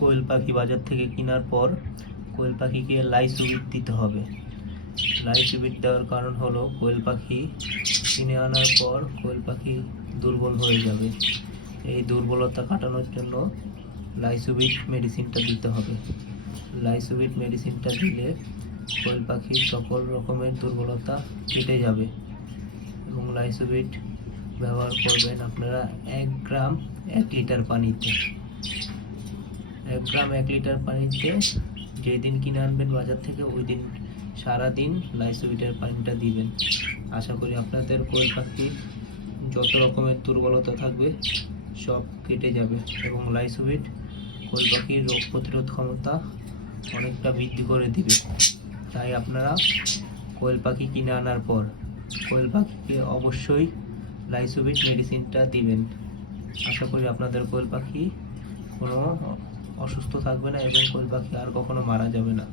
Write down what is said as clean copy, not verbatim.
কোয়েল পাখি বাজার থেকে কেনার পর কোয়েল পাখিকে লাইসোভিট দিতে হবে। লাইসোভিট দেওয়ার কারণ হলো কোয়েল পাখি কিনে আনার পর কোয়েল পাখি দুর্বল হয়ে যাবে। এই দুর্বলতা কাটানোর জন্য লাইসোভিট মেডিসিনটা দিতে হবে। লাইসোভিট মেডিসিনটা দিলে কোয়েল পাখির সকল রকমের দুর্বলতা কেটে যাবে। এবং লাইসোভিট ব্যবহার করবেন আপনারা 1 গ্রাম 1 লিটার পানিতে। 1 গ্রাম 1 লিটার পানিতে যেদিন কিনে আনবেন বাজার থেকে ওই দিন সারাদিন লাইসোভিটের পানিটা দিবেন। আশা করি আপনাদের কোয়েল পাখির যত রকমের দুর্বলতা থাকবে সব কেটে যাবে। এবং লাইসোভিট কোয়েল পাখির রোগ প্রতিরোধ ক্ষমতা অনেকটা বৃদ্ধি করে দিবে। তাই আপনারা কোয়েল পাখি কিনে আনার পর কোয়েল পাখিকে অবশ্যই লাইসোভিট মেডিসিনটা দিবেন। আশা করি আপনাদের কোয়েল পাখি কোনো অসুস্থ থাকবে না এবং কোয়েল পাখি আর কখনো মারা যাবে না।